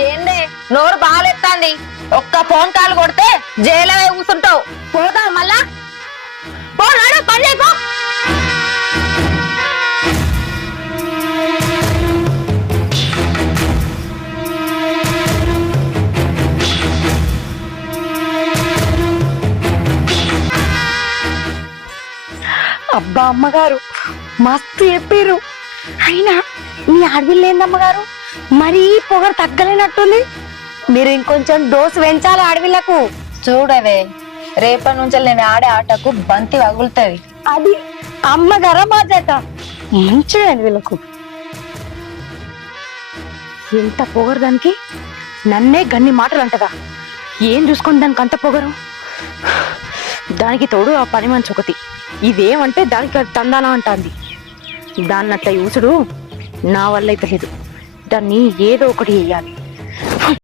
ఏందే నోరు బాగాలెత్తాంది. ఒక్క ఫోన్ కాల్ కొడితే జైల్లో కూర్చుంటావు. పోతావు మళ్ళా పోనాడు పని చేయకు. అబ్బా అమ్మగారు మస్తు చెప్పారు. అయినా మీ ఆడవిల్లు ఏందమ్మగారు మరీ పొగరు తగ్గలేనట్టుంది. మీరు ఇంకొంచెం డోసు పెంచాలి ఆడవిళ్లకు. చూడవే రేపటి నుంచి నేను ఆడే ఆటకు బంతి వగులుతుంది. అది అమ్మగారా బాధ్యత. మంచిగా వీళ్ళకు ఎంత పొగరు దానికి. నన్నే గన్ని మాటలు అంటదా. ఏం చూసుకొని దానికి అంత పొగరు. దానికి తోడు ఆ పని మంచి ఒకటి. ఇదేమంటే దానికి అది తందానా అంటాంది. దాన్ని అట్లా యూసుడు నా వల్ల అయితే లేదు. దాన్ని ఏదో ఒకటి చెయ్యాలి.